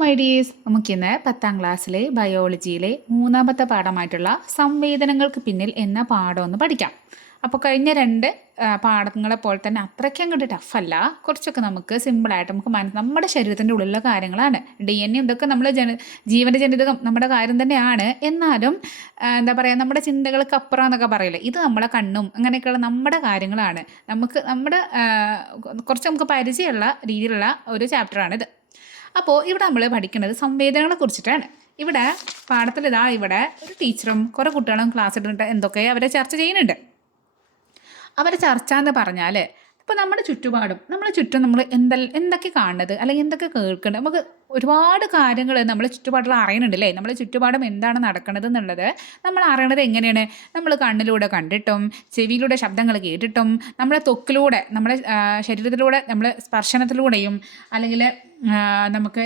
My dears, നമുക്കിന്ന് 10ാം ക്ലാസ്സിലെ ബയോളജിയിലെ മൂന്നാമത്തെ പാഠമായിട്ടുള്ള സംവേദനങ്ങൾക്ക് പിന്നിൽ എന്ന പാഠം ഒന്ന് പഠിക്കാം. അപ്പോൾ കഴിഞ്ഞ രണ്ട് പാഠങ്ങളെ പോലെ തന്നെ അത്രയ്ക്കും അങ്ങോട്ട് ടഫല്ല. കുറച്ചൊക്കെ നമുക്ക് സിമ്പിളായിട്ട് നമുക്ക് നമ്മുടെ ശരീരത്തിൻ്റെ ഉള്ളിലുള്ള കാര്യങ്ങളാണ്. DNA ഇതൊക്കെ നമ്മൾ ജീവൻ്റെ ജനിതകം നമ്മുടെ കാര്യം തന്നെയാണ്. എന്നാലും എന്താ പറയുക, നമ്മുടെ ചിന്തകൾക്ക് അപ്പുറം എന്നൊക്കെ പറയില്ലേ, ഇത് നമ്മളെ കണ്ണും അങ്ങനെയൊക്കെയുള്ള നമ്മുടെ കാര്യങ്ങളാണ്. നമ്മുടെ കുറച്ച് നമുക്ക് പരിചയമുള്ള രീതിയിലുള്ള ഒരു ചാപ്റ്ററാണിത്. അപ്പോൾ ഇവിടെ നമ്മൾ പഠിക്കുന്നത് സംവേദനങ്ങളെ കുറിച്ചിട്ടാണ്. ഇവിടെ പാഠത്തിൽ ഇവിടെ ഒരു ടീച്ചറും കുറേ കുട്ടികളും ക്ലാസ് എടുത്തിട്ട് എന്തൊക്കെ അവരെ ചർച്ച ചെയ്യുന്നുണ്ട്. അവരെ ചർച്ച എന്ന് പറഞ്ഞാൽ ഇപ്പോൾ നമ്മുടെ ചുറ്റുപാടും നമ്മളെ ചുറ്റും നമ്മൾ എന്തൊക്കെ കാണുന്നത് അല്ലെങ്കിൽ എന്തൊക്കെ കേൾക്കുന്നത്, നമുക്ക് ഒരുപാട് കാര്യങ്ങൾ നമ്മളെ ചുറ്റുപാടിൽ അറിയുന്നുണ്ട് അല്ലേ. നമ്മളെ ചുറ്റുപാടും എന്താണ് നടക്കുന്നത് എന്നുള്ളത് നമ്മൾ അറിയണത് എങ്ങനെയാണ്? നമ്മൾ കണ്ണിലൂടെ കണ്ടിട്ടും ചെവിയിലൂടെ ശബ്ദങ്ങൾ കേട്ടിട്ടും നമ്മളെ ത്വക്കിലൂടെ നമ്മുടെ ശരീരത്തിലൂടെ നമ്മൾ സ്പർശനത്തിലൂടെയും അല്ലെങ്കിൽ നമുക്ക്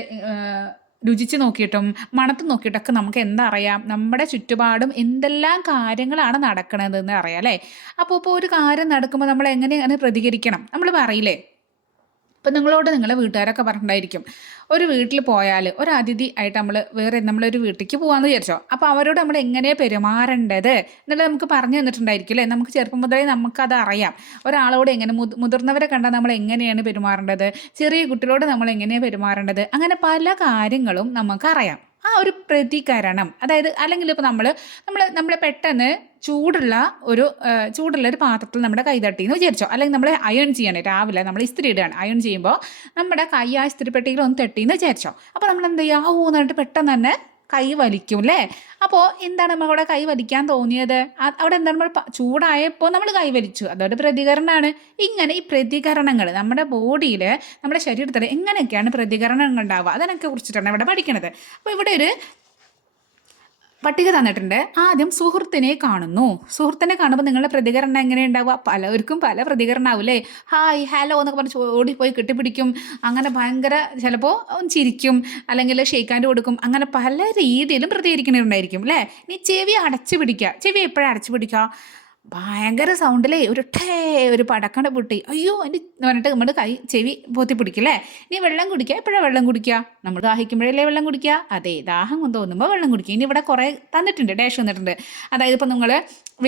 രുചിച്ച് നോക്കിയിട്ടും മണത്ത് നോക്കിയിട്ടൊക്കെ നമുക്ക് എന്താ അറിയാം, നമ്മുടെ ചുറ്റുപാടും എന്തെല്ലാം കാര്യങ്ങളാണ് നടക്കണതെന്ന് അറിയാം അല്ലേ. അപ്പോൾ ഒരു കാര്യം നടക്കുമ്പോൾ നമ്മൾ എങ്ങനെയാണ് പ്രതികരിക്കണം നമ്മൾ പറയില്ലേ. ഇപ്പം നിങ്ങളെ വീട്ടുകാരൊക്കെ പറഞ്ഞിട്ടുണ്ടായിരിക്കും, ഒരു വീട്ടിൽ പോയാൽ ഒരു അതിഥി ആയിട്ട് നമ്മളൊരു വീട്ടിലേക്ക് പോകാമെന്ന് വിചാരിച്ചോ. അപ്പോൾ അവരോട് നമ്മൾ എങ്ങനെയാണ് പെരുമാറേണ്ടത് എന്നുള്ളത് നമുക്ക് പറഞ്ഞു തന്നിട്ടുണ്ടായിരിക്കും അല്ലേ. നമുക്ക് ചെറുപ്പം മുതലേ നമുക്കത് അറിയാം. ഒരാളോട് എങ്ങനെ മുതിർന്നവരെ കണ്ടാൽ നമ്മൾ എങ്ങനെയാണ് പെരുമാറേണ്ടത്, ചെറിയ കുട്ടികളോട് നമ്മൾ എങ്ങനെയാണ് പെരുമാറേണ്ടത്, അങ്ങനെ പല കാര്യങ്ങളും നമുക്കറിയാം. ആ ഒരു പ്രതികരണം, അതായത് അല്ലെങ്കിൽ ഇപ്പോൾ നമ്മൾ പെട്ടെന്ന് ചൂടുള്ള ഒരു പാത്രത്തിൽ നമ്മുടെ കൈ തട്ടിയെന്ന് വിചാരിച്ചോ. അല്ലെങ്കിൽ നമ്മൾ അയൺ ചെയ്യണേ, രാവിലെ നമ്മൾ ഇസ്തിരി ഇടുകയാണ്, അയൺ ചെയ്യുമ്പോൾ നമ്മുടെ കൈ ആ ഇസ്തിരിപ്പെട്ടിയിൽ ഒന്ന് തട്ടിയെന്ന് വിചാരിച്ചോ. അപ്പോൾ നമ്മൾ എന്ത് ചെയ്യുക, എന്നിട്ട് പെട്ടെന്ന് തന്നെ കൈ വലിക്കും അല്ലേ. അപ്പോൾ എന്താണ് നമ്മളവിടെ കൈ വലിക്കാൻ തോന്നിയത്? അവിടെ എന്താണ്, നമ്മൾ ചൂടായപ്പോൾ നമ്മൾ കൈ വലിച്ചു, അതൊരു പ്രതികരണമാണ്. ഇങ്ങനെ ഈ പ്രതികരണങ്ങൾ നമ്മുടെ ബോഡിയിൽ, നമ്മുടെ ശരീരത്തിൽ എങ്ങനെയൊക്കെയാണ് പ്രതികരണങ്ങൾ ഉണ്ടാവുക, അതിനൊക്കെ കുറിച്ചിട്ടാണ് ഇവിടെ പഠിക്കുന്നത്. അപ്പോൾ ഇവിടെ ഒരു പട്ടിക തന്നിട്ടുണ്ട്. ആദ്യം സുഹൃത്തിനെ കാണുമ്പോൾ നിങ്ങളുടെ പ്രതികരണം എങ്ങനെ ഉണ്ടാവുക? പലർക്കും പല പ്രതികരണം ആവും അല്ലേ. ഹായ് ഹലോ എന്നൊക്കെ പറഞ്ഞ് ഓടിപ്പോയി കെട്ടിപ്പിടിക്കും, അങ്ങനെ ഭയങ്കര ചിലപ്പോൾ ചിരിക്കും, അല്ലെങ്കിൽ ഷേക്ക് ഹാൻഡ് കൊടുക്കും, അങ്ങനെ പല രീതിയിലും പ്രതികരിക്കുന്നുണ്ടായിരിക്കും അല്ലേ. ഇനി ചെവി എപ്പോഴാണ് അടച്ചു പിടിക്കുക? ഭയങ്കര സൗണ്ടിലേ ഒരു പടക്കണ്ട പൊട്ടി അയ്യോ എൻ്റെ പറഞ്ഞിട്ട് നമ്മുടെ ചെവി പൊത്തി പിടിക്കില്ലേ. ഇനി വെള്ളം കുടിക്കുക, എപ്പോഴാണ് വെള്ളം കുടിക്കുക? നമ്മൾ ദാഹിക്കുമ്പോഴല്ലേ വെള്ളം കുടിക്കുക. അതെ, ദാഹം തോന്നുമ്പോൾ വെള്ളം കുടിക്കുക. ഇനി ഇവിടെ കുറേ തന്നിട്ടുണ്ട്, ഡാഷ് തന്നിട്ടുണ്ട്. അതായത് ഇപ്പോൾ നിങ്ങൾ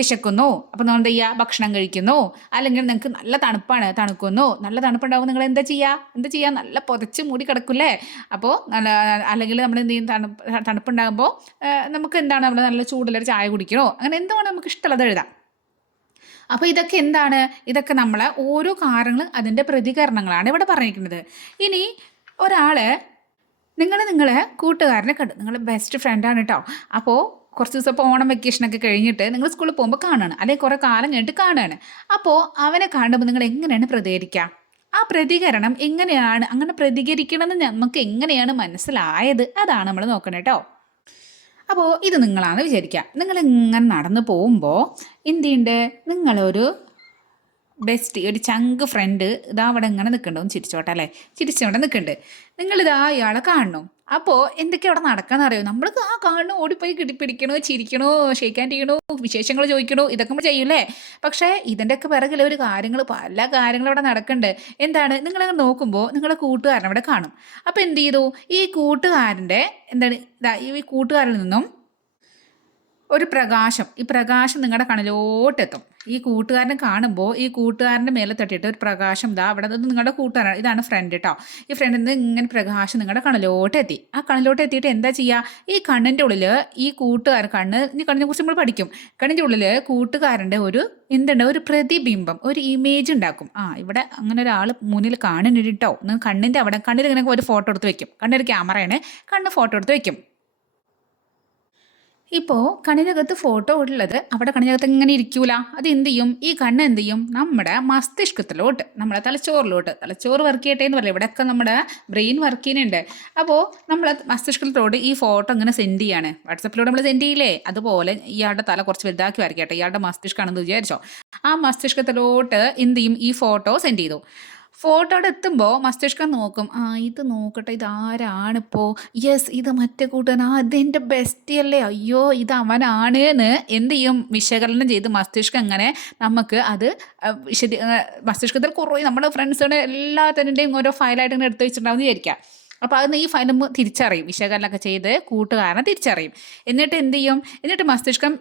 വിശക്കുന്നു, അപ്പോൾ നിങ്ങൾ എന്താ ചെയ്യുക, ഭക്ഷണം കഴിക്കുന്നു. അല്ലെങ്കിൽ നിങ്ങൾക്ക് നല്ല തണുക്കുന്നു, നല്ല തണുപ്പുണ്ടാവും, നിങ്ങൾ എന്താ ചെയ്യുക, നല്ല പുതച്ച് മൂടി കിടക്കില്ലേ. അപ്പോൾ അല്ലെങ്കിൽ നമ്മൾ എന്ത് ചെയ്യും, തണുപ്പുണ്ടാകുമ്പോൾ നമുക്ക് എന്താണ്, നമ്മൾ നല്ല ചൂടുള്ളൊരു ചായ കുടിക്കണോ, അങ്ങനെ എന്തുകൊണ്ട് നമുക്ക് ഇഷ്ടമുള്ളത് എഴുതാം. അപ്പോൾ ഇതൊക്കെ എന്താണ്, ഇതൊക്കെ നമ്മളെ ഓരോ കാര്യങ്ങളും അതിൻ്റെ പ്രതികരണങ്ങളാണ് ഇവിടെ പറഞ്ഞിരിക്കുന്നത്. ഇനി ഒരാൾ നിങ്ങളെ കൂട്ടുകാരനെ കണ്ടു, നിങ്ങളുടെ ബെസ്റ്റ് ഫ്രണ്ടാണ് കേട്ടോ. അപ്പോൾ കുറച്ച് ദിവസം ഇപ്പോൾ ഓണം വെക്കേഷനൊക്കെ കഴിഞ്ഞിട്ട് നിങ്ങൾ സ്കൂളിൽ പോകുമ്പോൾ കാണുകയാണ്, അല്ലെങ്കിൽ കുറേ കാലം കഴിഞ്ഞിട്ട് കാണുകയാണ്. അപ്പോൾ അവനെ കാണുമ്പോൾ നിങ്ങൾ എങ്ങനെയാണ് പ്രതികരിക്കുക? ആ പ്രതികരണം എങ്ങനെയാണ്, അങ്ങനെ പ്രതികരിക്കണമെന്ന് നമുക്ക് എങ്ങനെയാണ് മനസ്സിലായത്, അതാണ് നമ്മൾ നോക്കണം കേട്ടോ. അപ്പോൾ ഇത് നിങ്ങളാണെന്ന് വിചാരിക്കുക. നിങ്ങളിങ്ങനെ നടന്നു പോകുമ്പോൾ എന്തുണ്ട്, നിങ്ങളൊരു ഒരു ചങ്ക് ഫ്രണ്ട് ഇതാ അവിടെ ഇങ്ങനെ നിൽക്കണ്ടോ, ചിരിച്ചോട്ടെ അല്ലേ, ചിരിച്ചോടെ നിൽക്കുന്നുണ്ട്. നിങ്ങളിതാ ഇയാളെ കാണണം. അപ്പോൾ എന്തൊക്കെയാണ് അവിടെ നടക്കാമെന്ന് അറിയോ? നമ്മൾ കാണണോ, ഓടിപ്പോയി കിടിപ്പിടിക്കണോ, ചിരിക്കണോ, ഷേക്ക് ഹാൻഡ് ചെയ്യണോ, വിശേഷങ്ങൾ ചോദിക്കണോ, ഇതൊക്കെ നമ്മൾ ചെയ്യൂലേ. പക്ഷേ ഇതിൻ്റെയൊക്കെ പിറകിൽ പല കാര്യങ്ങളും അവിടെ നടക്കുന്നുണ്ട്. എന്താണ്, നിങ്ങളങ്ങനെ നോക്കുമ്പോൾ നിങ്ങളെ കൂട്ടുകാരൻ അവിടെ കാണും. അപ്പോൾ എന്ത് ചെയ്തു, ഈ കൂട്ടുകാരിൽ നിന്നും ഒരു പ്രകാശം, ഈ പ്രകാശം നിങ്ങളുടെ കണ്ണിലോട്ടെത്തും. ഈ കൂട്ടുകാരനെ കാണുമ്പോൾ ഈ കൂട്ടുകാരൻ്റെ മേലെ തട്ടിയിട്ട് ഒരു പ്രകാശം അവിടെ നിങ്ങളുടെ കൂട്ടുകാരാണ്, ഇതാണ് ഫ്രണ്ട് കേട്ടോ. ഈ ഫ്രണ്ടിൽ നിന്ന് ഇങ്ങനെ പ്രകാശം നിങ്ങളുടെ കണ്ണിലോട്ടെത്തി. ആ കണ്ണിലോട്ട് എത്തിയിട്ട് എന്താ ചെയ്യുക, ഈ കണ്ണിൻ്റെ ഉള്ളിൽ ഈ കണ്ണിനെ കുറിച്ച് നമ്മൾ പഠിക്കും. കണ്ണിൻ്റെ ഉള്ളിൽ കൂട്ടുകാരൻ്റെ ഒരു പ്രതിബിംബം, ഒരു ഇമേജ് ഉണ്ടാക്കും. ഇവിടെ അങ്ങനെ ഒരാൾ മുന്നിൽ കാണുന്നുണ്ട് കേട്ടോ. കണ്ണിൽ ഇങ്ങനെ ഒരു ഫോട്ടോ എടുത്ത് വെക്കും. കണ്ണൊരു ക്യാമറയാണ്, ഫോട്ടോ എടുത്ത് വെക്കും. ഇപ്പോൾ കണ്ണിനകത്ത് ഫോട്ടോ ഉള്ളത് അവിടെ കണ്ണിനകത്ത് ഇങ്ങനെ ഇരിക്കൂല. അത് എന്ത് ചെയ്യും, ഈ കണ്ണ് എന്ത് ചെയ്യും, നമ്മുടെ മസ്തിഷ്കത്തിലോട്ട്, നമ്മുടെ തലച്ചോറ് വർക്ക് ചെയ്യട്ടെ എന്ന് പറയില്ല, ഇവിടെയൊക്കെ നമ്മുടെ ബ്രെയിൻ വർക്ക് ചെയ്യുന്നുണ്ട്. അപ്പോൾ നമ്മൾ മസ്തിഷ്കത്തിലോട്ട് ഈ ഫോട്ടോ ഇങ്ങനെ സെൻഡ് ചെയ്യാണ്. വാട്സപ്പിലൂടെ നമ്മൾ സെൻഡ് ചെയ്യില്ലേ, അതുപോലെ ഇയാളുടെ തല കുറച്ച് വലുതാക്കി വരയ്ക്കട്ടെ, ഇയാളുടെ മസ്തിഷ്കമാണെന്ന് വിചാരിച്ചോ. ആ മസ്തിഷ്കത്തിലോട്ട് എന്ത് ചെയ്യും, ഈ ഫോട്ടോ സെൻഡ് ചെയ്തു. ഫോട്ടോയുടെ എത്തുമ്പോൾ മസ്തിഷ്കം നോക്കും, ഇത് നോക്കട്ടെ, ഇതാരാണിപ്പോൾ, യെസ് ഇത് മറ്റേ കൂട്ടുകാരൻ, അതെൻ്റെ ബെസ്റ്റി അല്ലേ, അയ്യോ ഇത് അവനാണ് എന്ന് എന്ത് ചെയ്യും, വിശകലനം ചെയ്ത് മസ്തിഷ്കം അങ്ങനെ നമുക്ക് അത് മസ്തിഷ്കത്തിൽ കുറേ നമ്മുടെ ഫ്രണ്ട്സുകളുടെ എല്ലാത്തിൻ്റെയും ഓരോ ഫയലായിട്ട് ഇങ്ങനെ എടുത്ത് വെച്ചിട്ടുണ്ടാവും വിചാരിക്കുക. അപ്പോൾ അത് ഈ ഫലം തിരിച്ചറിയും, വിശകലനമൊക്കെ ചെയ്ത് കൂട്ടുകാരനെ തിരിച്ചറിയും. എന്നിട്ട് എന്ത് ചെയ്യും, എന്നിട്ട് മസ്തിഷ്കം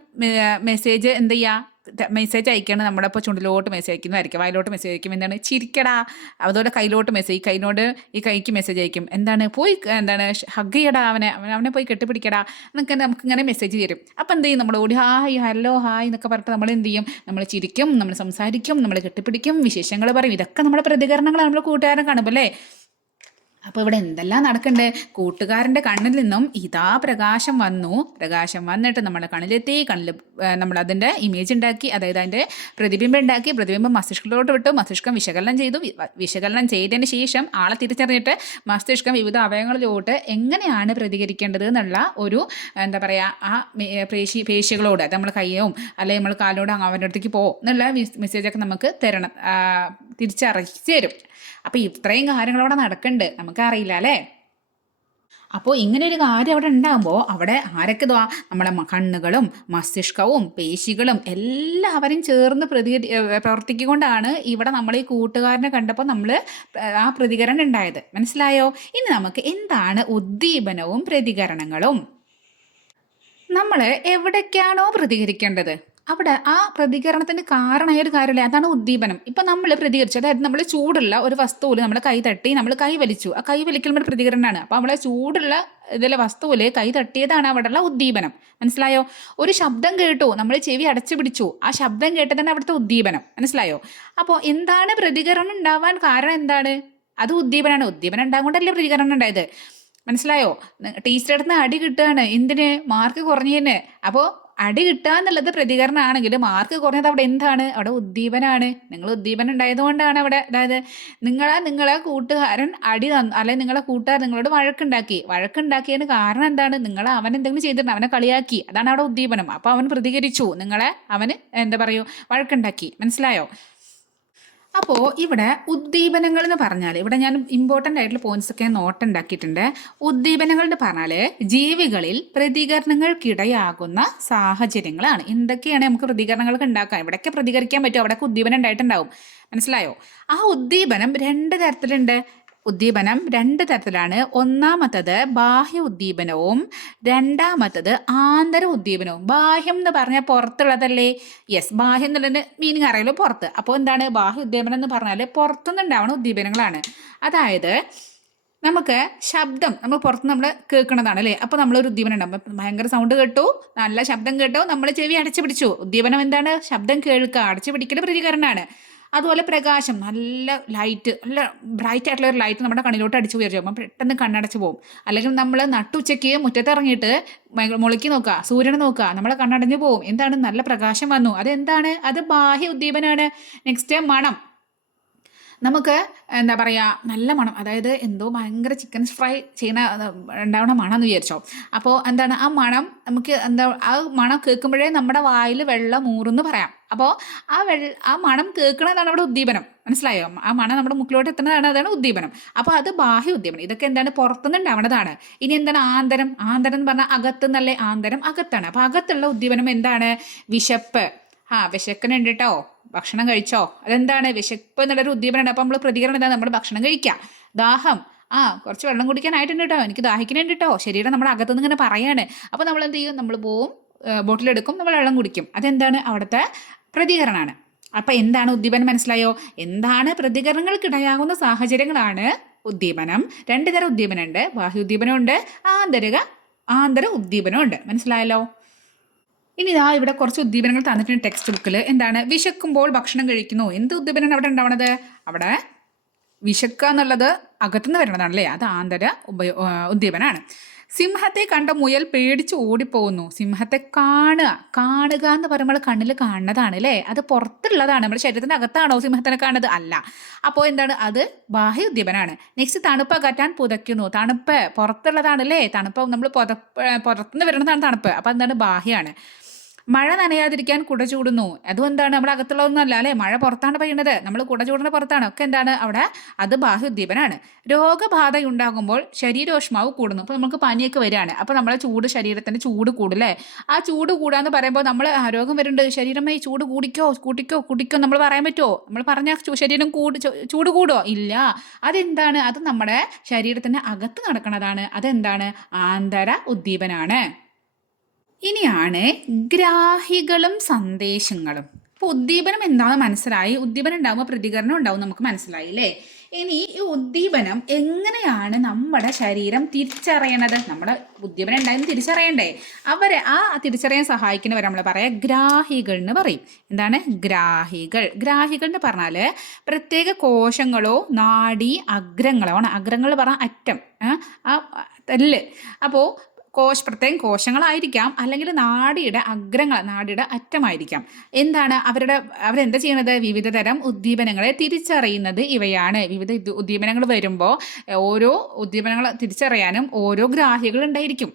മെസ്സേജ് എന്ത് ചെയ്യുക, മെസ്സേജ് അയക്കുകയാണ്. നമ്മുടെ ഇപ്പോൾ ചുണ്ടിലോട്ട് മെസ്സേജ് അയക്കുന്നതായിരിക്കും, വായിലോട്ട് മെസ്സേജ് അയക്കും, എന്താണ് ചിരിക്കടാ. അതുപോലെ കയ്യിലോട്ട് മെസ്സേജ്, കൈനോട് ഈ കൈക്ക് മെസ്സേജ് അയക്കും, എന്താണ് പോയി എന്താണ് ഹഗ് ചെയ്യടാ, അവനെ പോയി കെട്ടിപ്പിടിക്കടാ എന്നൊക്കെ നമുക്കിങ്ങനെ മെസ്സേജ് തരും. അപ്പോൾ എന്ത് ചെയ്യും, നമ്മൾ ഓടി ഹായ് ഹലോ ഹായ് എന്നൊക്കെ പറഞ്ഞിട്ട് നമ്മൾ എന്ത് ചെയ്യും, നമ്മൾ ചിരിക്കും, നമ്മൾ സംസാരിക്കും, നമ്മൾ കെട്ടിപ്പിടിക്കും, വിശേഷങ്ങൾ പറയും. ഇതൊക്കെ നമ്മുടെ പ്രതികരണങ്ങളാണ് നമ്മൾ കൂട്ടുകാരൻ കാണുമ്പോൾ അല്ലേ. അപ്പോൾ ഇവിടെ എന്തെല്ലാം നടക്കുന്നുണ്ട്, കൂട്ടുകാരൻ്റെ കണ്ണിൽ നിന്നും ഇതാ പ്രകാശം വന്നു, പ്രകാശം വന്നിട്ട് നമ്മുടെ കണ്ണിലെത്തി, നമ്മൾ അതിൻ്റെ ഇമേജ് ഉണ്ടാക്കി, അതായത് അതിൻ്റെ പ്രതിബിംബം ഉണ്ടാക്കി, പ്രതിബിംബം മസ്തിഷ്കത്തിലോട്ട് വിട്ടു, മസ്തിഷ്കം വിശകലനം ചെയ്തു, വിശകലനം ചെയ്തതിന് ശേഷം ആളെ തിരിച്ചറിഞ്ഞിട്ട് മസ്തിഷ്കം വിവിധ അവയവങ്ങളിലോട്ട് എങ്ങനെയാണ് പ്രതികരിക്കേണ്ടത് എന്നുള്ള ഒരു എന്താ പറയുക, ആ പേശികളോട്, അത് നമ്മൾ കയ്യും അല്ലെങ്കിൽ നമ്മൾ കാലോട് അവൻ്റെ അടുത്തേക്ക് പോകും എന്നുള്ള മെസ്സേജൊക്കെ നമുക്ക് തരണം, തിരിച്ചറിയിച്ച് തരും. അപ്പോൾ ഇത്രയും കാര്യങ്ങളവിടെ നടക്കുന്നുണ്ട്, നമുക്കറിയില്ല അല്ലേ. അപ്പോൾ ഇങ്ങനെ ഒരു കാര്യം അവിടെ ഉണ്ടാകുമ്പോൾ അവിടെ ആരൊക്കെ നമ്മുടെ കണ്ണുകളും മസ്തിഷ്കവും പേശികളും എല്ലാവരും ചേർന്ന് പ്രവർത്തിക്കൊണ്ടാണ് ഇവിടെ നമ്മൾ ഈ കൂട്ടുകാരനെ കണ്ടപ്പോൾ നമ്മൾ ആ പ്രതികരണം ഉണ്ടായത്. മനസ്സിലായോ? ഇനി നമുക്ക് എന്താണ് ഉദ്ദീപനവും പ്രതികരണങ്ങളും, നമ്മൾ എവിടേക്കാണോ പ്രതികരിക്കേണ്ടത് അവിടെ ആ പ്രതികരണത്തിന് കാരണമായ ഒരു കാര്യമില്ല, അതാണ് ഉദ്ദീപനം. ഇപ്പം നമ്മൾ പ്രതികരിച്ചു, അതായത് നമ്മൾ ചൂടുള്ള ഒരു വസ്തുവിൽ നമ്മൾ കൈ തട്ടി, നമ്മൾ കൈ വലിച്ചു, ആ കൈ വലിക്കുമ്പോൾ പ്രതികരണമാണ്. അപ്പോൾ നമ്മളെ ചൂടുള്ള ഇതിലെ വസ്തുവിൽ കൈ തട്ടിയതാണ് അവിടെയുള്ള ഉദ്ദീപനം. മനസ്സിലായോ? ഒരു ശബ്ദം കേട്ടു, നമ്മൾ ചെവി അടച്ചു പിടിച്ചു, ആ ശബ്ദം കേട്ടതാണ് അവിടുത്തെ ഉദ്ദീപനം. മനസ്സിലായോ? അപ്പോൾ എന്താണ് പ്രതികരണം ഉണ്ടാവാൻ കാരണം, എന്താണ്? അത് ഉദ്ദീപനമാണ്. ഉദ്ദീപനം ഉണ്ടാകൊണ്ടല്ലേ പ്രതികരണം ഉണ്ടായത്. മനസ്സിലായോ? ടീച്ചറുടെ അടുത്ത് നിന്ന് അടി കിട്ടുകയാണ്, എന്തിന്? മാർക്ക് കുറഞ്ഞതിന്. അപ്പോൾ അടി കിട്ടുക എന്നുള്ളത് പ്രതികരണമാണെങ്കിൽ മാർക്ക് കുറഞ്ഞത് അവിടെ എന്താണ്? അവിടെ ഉദ്ദീപനമാണ്. നിങ്ങൾ ഉദ്ദീപനം ഉണ്ടായതുകൊണ്ടാണ് അവിടെ, അതായത് നിങ്ങളെ കൂട്ടുകാരൻ അടി തന്നു, അല്ലെങ്കിൽ നിങ്ങളെ കൂട്ടുകാരൻ നിങ്ങളോട് വഴക്കുണ്ടാക്കിയതിന് കാരണം എന്താണ്? അവൻ എന്തെങ്കിലും ചെയ്തിട്ടുണ്ട്, അവനെ കളിയാക്കി, അതാണ് അവിടെ ഉദ്ദീപനം. അപ്പോൾ അവൻ പ്രതികരിച്ചു, അവന് എന്താ പറയുക, വഴക്കുണ്ടാക്കി. മനസ്സിലായോ? അപ്പോൾ ഇവിടെ ഉദ്ദീപനങ്ങൾ എന്ന് പറഞ്ഞാൽ, ഇവിടെ ഞാൻ ഇമ്പോർട്ടൻ്റ് ആയിട്ടുള്ള പോയിന്റ്സ് ഒക്കെ നോട്ട് ഉണ്ടാക്കിയിട്ടുണ്ട്. ഉദ്ദീപനങ്ങൾ എന്ന് പറഞ്ഞാൽ ജീവികളിൽ പ്രതികരണങ്ങൾക്കിടയാകുന്ന സാഹചര്യങ്ങളാണ്. എന്തൊക്കെയാണ് നമുക്ക് പ്രതികരണങ്ങൾക്ക് ഉണ്ടാക്കാം, എവിടെയൊക്കെ പ്രതികരിക്കാൻ പറ്റും അവിടെയൊക്കെ ഉദ്ദീപനം ഉണ്ടായിട്ടുണ്ടാവും. മനസ്സിലായോ? ആ ഉദ്ദീപനം 2 തരത്തിലുണ്ട്. ഉദ്ദീപനം 2 തരത്തിലാണ്. ഒന്നാമത്തത് ബാഹ്യ ഉദ്ദീപനവും രണ്ടാമത്തത് ആന്തര ഉദ്ദീപനവും. ബാഹ്യം എന്ന് പറഞ്ഞാൽ പുറത്തുള്ളതല്ലേ? യെസ്, ബാഹ്യം എന്നുള്ളതിന് മീനിങ് അറിയാലോ, പുറത്ത്. അപ്പോൾ എന്താണ് ബാഹ്യ ഉദ്ദീപനം എന്ന് പറഞ്ഞാൽ പുറത്തുനിന്നുണ്ടാവുന്ന ഉദ്ദീപനങ്ങളാണ്. അതായത് നമുക്ക് ശബ്ദം നമ്മൾ പുറത്ത് നമ്മൾ കേൾക്കുന്നതാണ് അല്ലേ. അപ്പോൾ നമ്മളൊരു ഉദ്ദീപനം ഉണ്ടാകും, ഭയങ്കര സൗണ്ട് കേട്ടു, നല്ല ശബ്ദം കേട്ടു, നമ്മൾ ചെവി അടച്ചു പിടിച്ചു. ഉദ്ദീപനം എന്താണ്? ശബ്ദം കേൾക്കുക, അടച്ചു പിടിക്കൽ പ്രതികരണമാണ്. അതുപോലെ പ്രകാശം, നല്ല ലൈറ്റ്, നല്ല ബ്രൈറ്റ് ആയിട്ടുള്ള ഒരു ലൈറ്റ് നമ്മുടെ കണ്ണിലോട്ട് അടിച്ചു ഉയർച്ചു, അപ്പം പെട്ടെന്ന് കണ്ണടച്ച് പോകും. അല്ലെങ്കിൽ നമ്മൾ നട്ടുച്ചയ്ക്ക് മുറ്റത്തിറങ്ങിയിട്ട് മുളയ്ക്ക് നോക്കുക, സൂര്യനെ നോക്കുക, നമ്മളെ കണ്ണടഞ്ഞു പോകും. എന്താണ്? നല്ല പ്രകാശം വന്നു. അതെന്താണ്? അത് ബാഹ്യ ഉദ്ദീപനമാണ്. നെക്സ്റ്റ് മണം. നമുക്ക് എന്താ പറയുക, നല്ല മണം, അതായത് എന്തോ ഭയങ്കര ചിക്കൻ ഫ്രൈ ചെയ്യുന്ന ഉണ്ടാവുന്ന മണം എന്ന് വിചാരിച്ചോ. അപ്പോൾ എന്താണ് ആ മണം? നമുക്ക് ആ മണം കേൾക്കുമ്പോഴേ നമ്മുടെ വായിൽ വെള്ളം ഊറുന്ന് പറയാം. അപ്പോൾ ആ മണം കേൾക്കുന്നതാണ് അവിടെ ഉദ്ദീപനം. മനസ്സിലായോ? ആ മണം നമ്മുടെ മുക്കിലോട്ട് എത്തുന്നതാണ്, അതാണ് ഉദ്ദീപനം. അപ്പോൾ അത് ബാഹ്യ ഉദ്ദീപനം. ഇതൊക്കെ എന്താണ്? പുറത്തുനിന്ന് ഉണ്ടാവുന്നതാണ്. ഇനി എന്താണ് ആന്തരം? ആന്തരം എന്ന് പറഞ്ഞാൽ അകത്തുനിന്നല്ലേ, ആന്തരം അകത്താണ്. അപ്പോൾ അകത്തുള്ള ഉദ്ദീപനം എന്താണ്? വിശപ്പ്. വിശക്കനുണ്ട് കേട്ടോ, ഭക്ഷണം കഴിച്ചോ. അതെന്താണ്? വിശപ്പ് എന്നുള്ളൊരു ഉദ്ദീപനമുണ്ട്. അപ്പോൾ നമ്മൾ പ്രതികരണം എന്താണ്? നമ്മൾ ഭക്ഷണം കഴിക്കുക. ദാഹം, കുറച്ച് വെള്ളം കുടിക്കാനായിട്ടുണ്ട് കേട്ടോ, എനിക്ക് ദാഹിക്കുന്നുണ്ട് കേട്ടോ. ശരീരം നമ്മുടെ അകത്തുനിന്ന് ഇങ്ങനെ പറയാണ്. അപ്പോൾ നമ്മൾ എന്ത് ചെയ്യും? നമ്മൾ പോവും, ബോട്ടിലെടുക്കും, നമ്മൾ വെള്ളം കുടിക്കും. അതെന്താണ്? അവിടുത്തെ പ്രതികരണമാണ്. അപ്പം എന്താണ് ഉദ്ദീപനം? മനസ്സിലായോ? എന്താണ്? പ്രതികരണങ്ങൾക്കിടയാകുന്ന സാഹചര്യങ്ങളാണ് ഉദ്ദീപനം. 2 തരം ഉദ്ദീപനമുണ്ട്. ബാഹ്യ ഉദ്ദീപനമുണ്ട്, ആന്തര ഉദ്ദീപനമുണ്ട്. മനസ്സിലായല്ലോ? ഇനി ഇവിടെ കുറച്ച് ഉദ്ദീപനങ്ങൾ തന്നിട്ടുണ്ട് ടെക്സ്റ്റ് ബുക്കിൽ. എന്താണ്? വിശക്കുമ്പോൾ ഭക്ഷണം കഴിക്കുന്നു. എന്ത് ഉദ്ദീപനമാണ് അവിടെ ഉണ്ടാവണത്? അവിടെ വിശക്കുക എന്നുള്ളത് അകത്തുനിന്ന് വരുന്നതാണല്ലേ, അത് ആന്തര ഉദ്ദീപനമാണ്. സിംഹത്തെ കണ്ട മുയൽ പേടിച്ച് ഓടിപ്പോകുന്നു. സിംഹത്തെ കാണുക എന്ന് പറയുമ്പോൾ കണ്ണിൽ കാണുന്നതാണ് അല്ലേ, അത് പുറത്തുള്ളതാണ്. നമ്മുടെ ശരീരത്തിൻ്റെ അകത്താണോ സിംഹത്തിനെ കാണുന്നത്? അല്ല. അപ്പോൾ എന്താണ്? അത് ബാഹ്യ ഉദ്ദീപനമാണ്. നെക്സ്റ്റ് തണുപ്പ് അകറ്റാൻ പുതയ്ക്കുന്നു. തണുപ്പ് പുറത്തുള്ളതാണ് അല്ലേ, തണുപ്പ് നമ്മൾ പുറത്തുനിന്ന് വരുന്നതാണ് തണുപ്പ്. അപ്പോൾ എന്താണ്? ബാഹ്യമാണ്. മഴ നനയാതിരിക്കാൻ കുട ചൂടുന്നു. അതും എന്താണ്, നമ്മുടെ അകത്തുള്ളതൊന്നുമല്ല അല്ലേ, മഴ പുറത്താണ് പെയ്യുന്നത്, നമ്മൾ കുട ചൂടുന്ന പുറത്താണ്. ഒക്കെ എന്താണ് അവിടെ, അത് ബാഹ്യോദ്ദീപനാണ്. രോഗബാധ ഉണ്ടാകുമ്പോൾ ശരീരോഷ്മാവ് കൂടുന്നു. അപ്പോൾ നമുക്ക് പനിയൊക്കെ വരികയാണ്, അപ്പോൾ നമ്മളെ ശരീരത്തിൻ്റെ ചൂട് കൂടില്ലേ. ആ ചൂട് കൂടാന്ന് പറയുമ്പോൾ നമ്മൾ രോഗം വരുന്നുണ്ട്, ശരീരമേ ചൂട് കൂടിക്കോ കുടിക്കോ നമ്മൾ പറയാൻ പറ്റുമോ? നമ്മൾ പറഞ്ഞാൽ ശരീരം ചൂട് കൂടുമോ? ഇല്ല. അതെന്താണ്, അത് നമ്മുടെ ശരീരത്തിൻ്റെ അകത്ത് നടക്കുന്നതാണ്. അതെന്താണ്, ആന്തര ഉദ്ദീപനാണ്. ഇനിയാണ് ഗ്രാഹികളും സന്ദേശങ്ങളും. അപ്പോൾ ഉദ്ദീപനം എന്താണെന്ന് മനസ്സിലായി, ഉദ്ദീപനം ഉണ്ടാകുമ്പോൾ പ്രതികരണം ഉണ്ടാവും, നമുക്ക് മനസ്സിലായി അല്ലേ. ഇനി ഈ ഉദ്ദീപനം എങ്ങനെയാണ് നമ്മുടെ ശരീരം തിരിച്ചറിയണത്? നമ്മുടെ ഉദ്ദീപനം ഉണ്ടായെന്ന് തിരിച്ചറിയണ്ടേ? അവരെ ആ തിരിച്ചറിയാൻ സഹായിക്കുന്നവരെ നമ്മൾ പറയാം ഗ്രാഹികൾ എന്ന് പറയും. എന്താണ് ഗ്രാഹികൾ? ഗ്രാഹികൾ എന്ന് പറഞ്ഞാൽ പ്രത്യേക കോശങ്ങളോ നാഡീ അഗ്രങ്ങളോ ആണ്. അഗ്രങ്ങൾ പറഞ്ഞാൽ അറ്റം, ആ തെല്ല്. അപ്പോൾ പ്രത്യേകം കോശങ്ങളായിരിക്കാം, അല്ലെങ്കിൽ നാഡിയുടെ അഗ്രങ്ങൾ, നാഡിയുടെ അറ്റമായിരിക്കാം. എന്താണ് അവരെന്താ ചെയ്യണത്? വിവിധ തരം ഉദ്ദീപനങ്ങളെ തിരിച്ചറിയുന്നത് ഇവയാണ്. വിവിധ ഉദ്ദീപനങ്ങൾ വരുമ്പോൾ ഓരോ ഉദ്ദീപനങ്ങൾ തിരിച്ചറിയാനും ഓരോ ഗ്രാഹികൾ ഉണ്ടായിരിക്കും.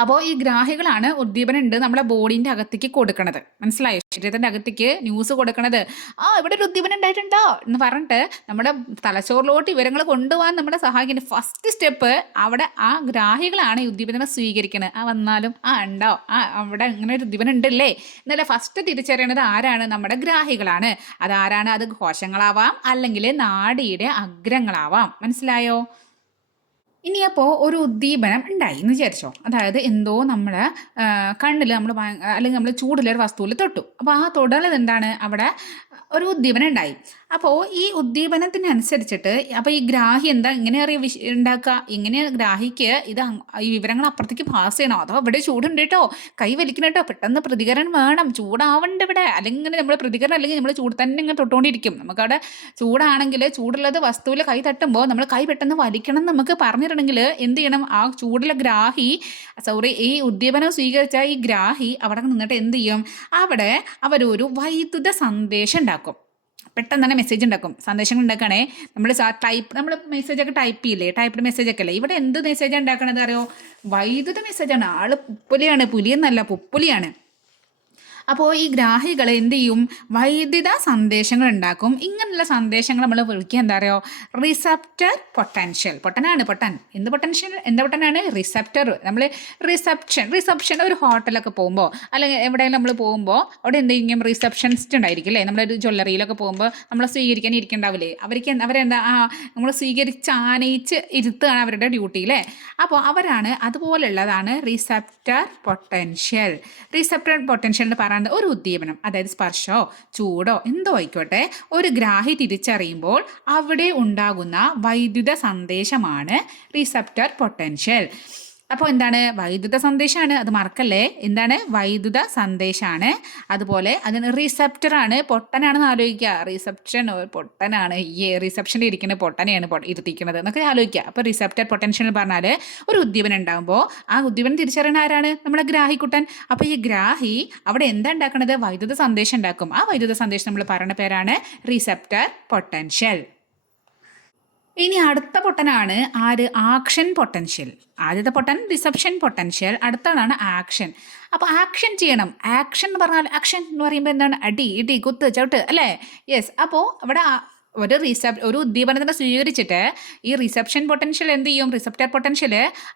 അപ്പോൾ ഈ ഗ്രാഹികളാണ് ഉദ്ദീപനം ഉണ്ട് നമ്മുടെ ബോഡീൻ്റെ അകത്തേക്ക് കൊടുക്കണത്. മനസ്സിലായോ? ശരീരത്തിൻ്റെ അകത്തേക്ക് ന്യൂസ് കൊടുക്കണത്. ഇവിടെ ഒരു ഉദ്ദീപനം ഉണ്ടായിട്ടുണ്ടോ എന്ന് പറഞ്ഞിട്ട് നമ്മുടെ തലച്ചോറിലോട്ട് വിവരങ്ങൾ കൊണ്ടുപോകാൻ നമ്മളെ സഹായിക്കുന്ന ഫസ്റ്റ് സ്റ്റെപ്പ് അവിടെ ആ ഗ്രാഹികളാണ് ഈ ഉദ്ദീപനം സ്വീകരിക്കുന്നത്. വന്നാലും ഉണ്ടോ, അവിടെ ഇങ്ങനെ ഒരു ഉദ്ദീപനം ഉണ്ടല്ലേ എന്നല്ല ഫസ്റ്റ് തിരിച്ചറിയണത് ആരാണ്? നമ്മുടെ ഗ്രാഹികളാണ്. അതാരാണ്? അത് കോശങ്ങളാവാം, അല്ലെങ്കിൽ നാഡിയുടെ അഗ്രങ്ങളാവാം. മനസ്സിലായോ? ഇനിയപ്പോൾ ഒരു ഉദ്ദീപനം ഉണ്ടായി എന്ന് വിചാരിച്ചോ. അതായത് എന്തോ നമ്മളെ കണ്ണിൽ നമ്മൾ അല്ലെങ്കിൽ നമ്മൾ ചൂടുള്ളൊരു വസ്തുവിൽ തൊട്ടു. അപ്പോൾ ആ തൊടൽ എന്താണ്, അവിടെ ഒരു ഉദ്ദീപനം ഉണ്ടായി. അപ്പോൾ ഈ ഉദ്ദീപനത്തിനനുസരിച്ചിട്ട് അപ്പോൾ ഈ ഗ്രാഹി എന്താ ഇങ്ങനെ ഉണ്ടാക്കുക, ഇങ്ങനെ ഗ്രാഹിക്ക് ഇത് ഈ വിവരങ്ങൾ അപ്പുറത്തേക്ക് പാസ് ചെയ്യണോ, അതോ ഇവിടെ ചൂടുണ്ട് കേട്ടോ, കൈ വലിക്കണം കേട്ടോ, പെട്ടെന്ന് പ്രതികരണം വേണം, ചൂടാവണ്ട ഇവിടെ, അല്ലെങ്കിൽ നമ്മൾ പ്രതികരണം, അല്ലെങ്കിൽ നമ്മൾ ചൂട് തന്നെ ഇങ്ങനെ തൊട്ടുകൊണ്ടിരിക്കും. നമുക്കവിടെ ചൂടാണെങ്കിൽ ചൂടുള്ളത് വസ്തുവിൽ കൈ തട്ടുമ്പോൾ നമ്മൾ കൈ പെട്ടെന്ന് വലിക്കണം എന്ന് നമുക്ക് പറഞ്ഞിട്ടുണ്ടെങ്കിൽ എന്ത് ചെയ്യണം? ആ ചൂടുള്ള ഈ ഉദ്ദീപനം സ്വീകരിച്ച ഈ ഗ്രാഹി അവിടെ നിന്നിട്ട് എന്ത് ചെയ്യും? അവിടെ അവരൊരു വൈദ്യുത സന്ദേശം ഉണ്ടാക്കും. പെട്ടെന്ന് തന്നെ മെസ്സേജ് ഉണ്ടാക്കും, സന്ദേശങ്ങൾ ഉണ്ടാക്കുകയാണേ. നമ്മൾ മെസ്സേജൊക്കെ ടൈപ്പ് ചെയ്യില്ലേ, ടൈപ്പ്ഡ് മെസ്സേജൊക്കെ അല്ലേ. ഇവിടെ എന്ത് മെസ്സേജാണ് ഉണ്ടാക്കണത് അറിയോ? വൈദ്യുത മെസ്സേജാണ്. ആള് പുലിയെന്നല്ല, പുലിയാണ്. അപ്പോൾ ഈ ഗ്രാഹികൾ എന്ത് ചെയ്യും? വൈദ്യുത സന്ദേശങ്ങൾ ഉണ്ടാക്കും. ഇങ്ങനെയുള്ള സന്ദേശങ്ങൾ നമ്മൾ വിളിക്കുക എന്താ പറയുക? Receptor potential. എന്ത് പൊട്ടനാണ്? റിസപ്റ്റർ. നമ്മൾ റിസപ്ഷൻ ഒരു ഹോട്ടലൊക്കെ പോകുമ്പോൾ, അല്ലെങ്കിൽ എവിടെയെങ്കിലും നമ്മൾ പോകുമ്പോൾ അവിടെ എന്തെങ്കിലും റിസപ്ഷനിസ്റ്റ് ഉണ്ടായിരിക്കും അല്ലേ. നമ്മളൊരു ജ്വല്ലറിയിലൊക്കെ പോകുമ്പോൾ നമ്മളെ സ്വീകരിക്കാൻ ഇരിക്കണ്ടാവില്ലേ, അവരെന്താ നമ്മൾ ആനയിച്ച് ഇരുത്തുകയാണ് അവരുടെ ഡ്യൂട്ടി അല്ലേ. അപ്പോൾ അവരാണ്, അതുപോലുള്ളതാണ് റിസപ്റ്റർ പൊട്ടൻഷ്യൽ. റിസപ്റ്റർ പൊട്ടൻഷ്യൽ എന്ന് പറയുന്നത് ഒരു ഉദ്ദീപനം, അതായത് സ്പർശോ ചൂടോ എന്തോ ആയിക്കോട്ടെ, ഒരു ഗ്രാഹി തിരിച്ചറിയുമ്പോൾ അവിടെ ഉണ്ടാകുന്ന വൈദ്യുത സന്ദേശമാണ് റിസപ്റ്റർ പൊട്ടൻഷ്യൽ. അപ്പോൾ എന്താണ്? വൈദ്യുത സന്ദേശമാണ്, അത് മറക്കല്ലേ. എന്താണ്? വൈദ്യുത സന്ദേശമാണ്. അതുപോലെ അതിന് റിസപ്റ്ററാണ്, പൊട്ടനാണെന്ന് ആലോചിക്കുക. റിസപ്ഷൻ പൊട്ടനാണ്, ഈ റിസപ്ഷനിൽ ഇരിക്കുന്ന പൊട്ടനെയാണ് ഇരുത്തിക്കുന്നത് എന്നൊക്കെ ആലോചിക്കുക. അപ്പോൾ റിസപ്റ്റർ പൊട്ടൻഷ്യൽ പറഞ്ഞാൽ ഒരു ഉദ്ദീപനം ഉണ്ടാകുമ്പോൾ ആ ഉദ്ദീപനം തിരിച്ചറിയുന്ന ആരാണ്? നമ്മുടെ ഗ്രാഹിക്കുട്ടൻ. അപ്പോൾ ഈ ഗ്രാഹി അവിടെ എന്താ ഉണ്ടാക്കുന്നത്? വൈദ്യുത സന്ദേശം ഉണ്ടാക്കും. ആ വൈദ്യുത സന്ദേശം നമ്മൾ പറയുന്ന പേരാണ് റിസപ്റ്റർ പൊട്ടൻഷ്യൽ. ഇനി അടുത്ത പൊട്ടനാണ് ആര്? Action potential. ആദ്യത്തെ പൊട്ടൻ റിസപ്ഷൻ പൊട്ടൻഷ്യൽ, അടുത്തതാണ് ആക്ഷൻ. അപ്പോൾ ആക്ഷൻ ചെയ്യണം. ആക്ഷൻ എന്ന് പറഞ്ഞാൽ, ആക്ഷൻ എന്ന് പറയുമ്പോൾ എന്താണ്? ഇടി കുത്ത് ചവിട്ട് അല്ലേ. യെസ്. അപ്പോൾ ഇവിടെ ഒരു ഉദ്ദീപനത്തിനെ സ്വീകരിച്ചിട്ട് ഈ റിസപ്ഷൻ പൊട്ടൻഷ്യൽ എന്ത് ചെയ്യും? റിസപ്റ്റർ പൊട്ടൻഷ്യൽ